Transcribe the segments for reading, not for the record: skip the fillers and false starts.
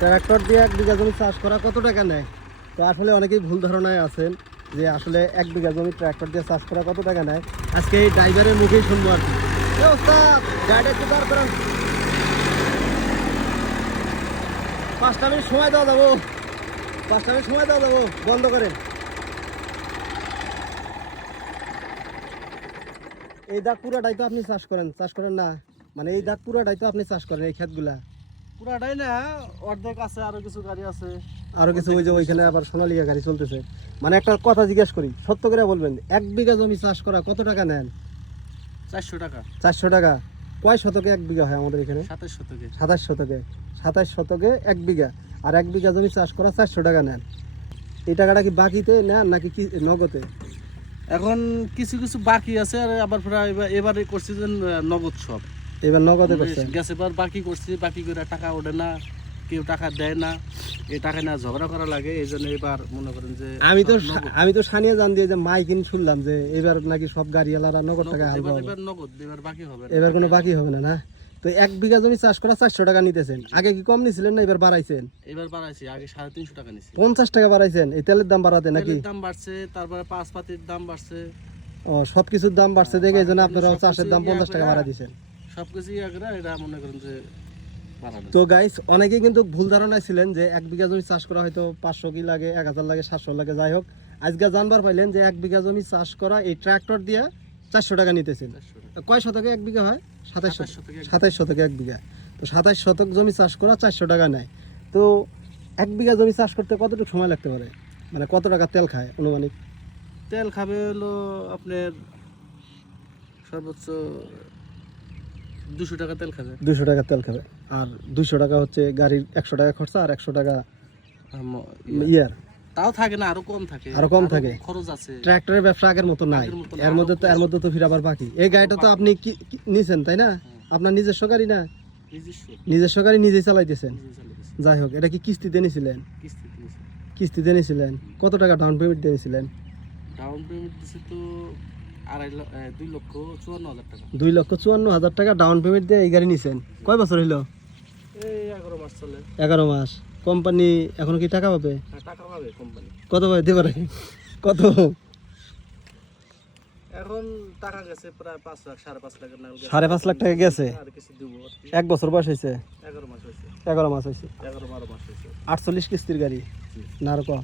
Tractor দিয়ে 1 বিঘা জমি চাষ করা কত টাকা নেয়? তো আসলে অনেকেই ভুল ধারণায় আছেন যে আসলে 1 বিঘা জমি ট্রাক্টর দিয়ে চাষ করা কত টাকা নেয়। আজকে এই ড্রাইভারের মুখেই শুনবো আর কি। ওস্তাদ গাড়িটা একটু দাঁড় করান, 5টা মিনিট সময় দেওয়া যাবো, 5টা মিনিট সময় দেওয়া যাবো, বন্ধ করেন। এই দাগ পুরাটাই তো আপনি চাষ করেন না, মানে এই দাগ পুরাটাই তো আপনি চাষ করেন এই ক্ষেতগুলা? পুরাটাই না, অর্ধেক আছে, আরো কিছু গাড়ি আছে, আরো কিছু ওই যে ওইখানে আবার সোনালিয়া গাড়ি চলতেছে। মানে একটা কথা জিজ্ঞেস করি, সত্য করে বলবেন, 1 বিঘা জমি চাষ করা কত টাকা নেন? 400 টাকা। 400 টাকা। কয় শতকে 1 বিঘা হয় আমাদের এখানে? 27 শতকে। 27 শতকে। 27 শতকে 1 বিঘা, আর 1 বিঘা জমি চাষ করা 400 টাকা নেন। এই টাকাটা কি বাকিতে নেন নাকি কি নগদে? এখন কিছু কিছু বাকি আছে, আর আবার প্রায় এবারে করছি যে নগদ সব। এবার নগদে করছেন? গেছে এবার বাকি করছি, বাকি করে টাকা ওঠে না, কেউ টাকা দেয় না, এই টাকা না ঝগড়া করা লাগে, এই জন্য এবার মনে করেন যে আমি তো সানিয়ে জান দিয়ে যে মাইকিন শুনলাম যে এবার নাকি সব গাড়িওয়ালারা নগদ টাকা হালবা হবে। এবার নগদ, এবার বাকি হবে না। এবার কোনো বাকি হবে না? না, তো 1 বিঘা জমি চাষ করা 400 টাকা নিতেছেন, আগে কি কম নিছিলেন না এবার বাড়াইছেন? এবার বাড়াইছি, আগে 350 টাকা নিছি। 50 টাকা বাড়াইছেন এই তেলের দাম বাড়াতে নাকি? তেলের দাম বাড়ছে, তারপরে পাতির দাম বাড়ছে। ও, সবকিছুর দাম বাড়ছে দেখে এই জন্য আপনারা চাষের দাম 50 টাকা বাড়া দিয়েছেন। সবকিছু এটা মনে করেন যে বাড়ানো। তো গাইস, অনেকেই কিন্তু ভুল ধারণায় ছিলেন যে 1 বিঘা জমি চাষ করা হয়তো 500 কি লাগে, 1000 লাগে, 700 লাগে, যাই হোক আজকে জানবার পাইলেন যে 1 বিঘা জমি চাষ করা এই ট্রাক্টর দিয়ে 400 টাকা নিতেছেন। কয় শতকে 1 বিঘা হয়? 27 শতকে 1 বিঘা। তো 27 শতক জমি চাষ করা 400 টাকা নেয়। তো 1 বিঘা জমি চাষ করতে কতটুকু সময় লাগতে পারে, মানে কত টাকা তেল খায় অনুমানিক? তেল খাবে হলো আপনার সর্বোচ্চ 200 টাকা তেল খাবে। 200 টাকা তেল খাবে, আর 200 টাকা হচ্ছে গাড়ির 100 টাকা খরচা, আর 100 টাকা ইয়ার। তাও থাকে না, আরো কম থাকে, আরো কম থাকে, খরচ আছে। ট্রাক্টরের ব্যবসা আগের মতো নাই, এর মধ্যে তো ফির আবার বাকি। এই গাড়িটা তো আপনি নিছেন তাই না? আপনার নিজস্ব গাড়ি না? নিজস্ব গাড়ি নিজেই চালাইতেছেন। যাই হোক, এটা কি কিস্তিতে নিছিলেন? কিস্তিতে নিছিলেন। কত টাকা ডাউন পেমেন্ট দিয়ে নিছিলেন? ডাউন পেমেন্ট দিছি তো 2,54,000 টাকা। 2,54,000 টাকা ডাউন পেমেন্ট দিয়ে এই গাড়ি নিছেন। কয় বছর হইলো? এই 11 মাস চলে। 11 মাস। কোম্পানি এখন কি টাকা পাবে? টাকা পাবে কোম্পানি। কত পাইতে পারে? কত? এখন টাকা গেছে প্রায় 5 লাখ, 5.5 লাখ না, 5.5 লাখ টাকা গেছে। আর কিছু দেব আর কি। 1 বছর বয়স হইছে? 11 মাস হইছে। 11 মাস হইছে। 11-12 মাস হইছে। 48 কিস্তির গাড়ি না আর কম?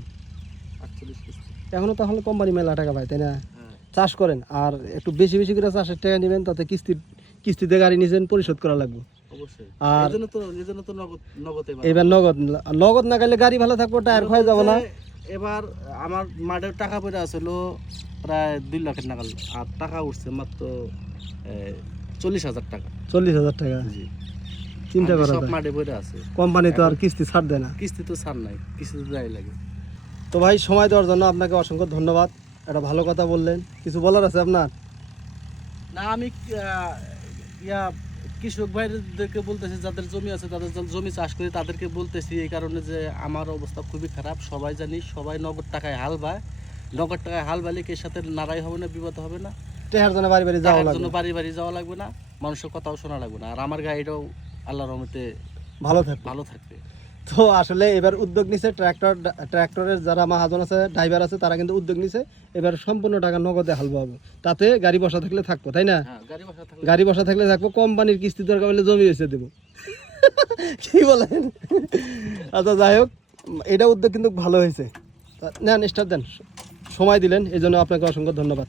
48 কিস্তি। এখনো তাহলে কোম্পানি মেলা টাকা পায় তাই না? হ্যাঁ। চাষ করেন আর একটু বেশি বেশি করে চাষের টাকা নেবেন, তাতে কিস্তিতে গাড়ি নিছেন, পরিশোধ করা লাগবে অবশ্যই। আর এজন্য তো নগদে। এবার নগদ না গেলে গাড়ি ভালো থাকবো, টায়ার ক্ষয় যাবে না। এবার আমার মাঠের টাকা পড়ে আছিল প্রায় 2 লাখের নাগাল, আর টাকা উঠছে মাত্র 40,000 টাকা। 40,000 টাকা? জি। চিন্তা করা সব যায়। মাঠে পড়ে আছে। কোম্পানি তো আর কিস্তি ছাড় দেয় না। কিস্তি তো ছাড় নাই, কিস্তি তো দেয় লাগে। তো ভাই, সময় দেওয়ার জন্য আপনাকে অসংখ্য ধন্যবাদ। একটা ভালো কথা বললেন। কিছু বলার আছে আপনার? না, আমি কৃষক ভাইদেরকে বলতেছি, যাদের জমি আছে, তাদের জমি চাষ করে তাদেরকে বলতেছি এই কারণে যে আমার অবস্থা খুবই খারাপ। সবাই জানি, সবাই নগদ টাকায় হাল বায়। নগদ টাকায় হাল বাইলে কে সাথে নারাই হবে না, বিপদ হবে না। টেহার জন্য বাড়ি বাড়ি যাওয়া লাগবে, বাড়ি যাওয়া লাগবে না, মানুষের কথাও শোনা লাগবে না, আর আমার গাড়িটাও আল্লাহর রহমতে ভালো থাকবে। তো আসলে এবার উদ্যোগ নিছে ট্রাক্টরের যারা মহাজন আছে, ড্রাইভার আছে, তারা কিন্তু উদ্যোগ নিছে এবার সম্পূর্ণ টাকা নগদে হালবা হবে। তাতে গাড়ি বসা থাকলে থাকবো তাই না? গাড়ি বসা থাকলে থাকবো, কোম্পানির কিস্তি দরকার হলে জমি বেচে দেবো। কি বলেন? আচ্ছা, যাই হোক, এটা উদ্যোগ কিন্তু ভালো হয়েছে। নেন, স্টার্ট দেন। সময় দিলেন এই জন্য আপনাকে অসংখ্য ধন্যবাদ।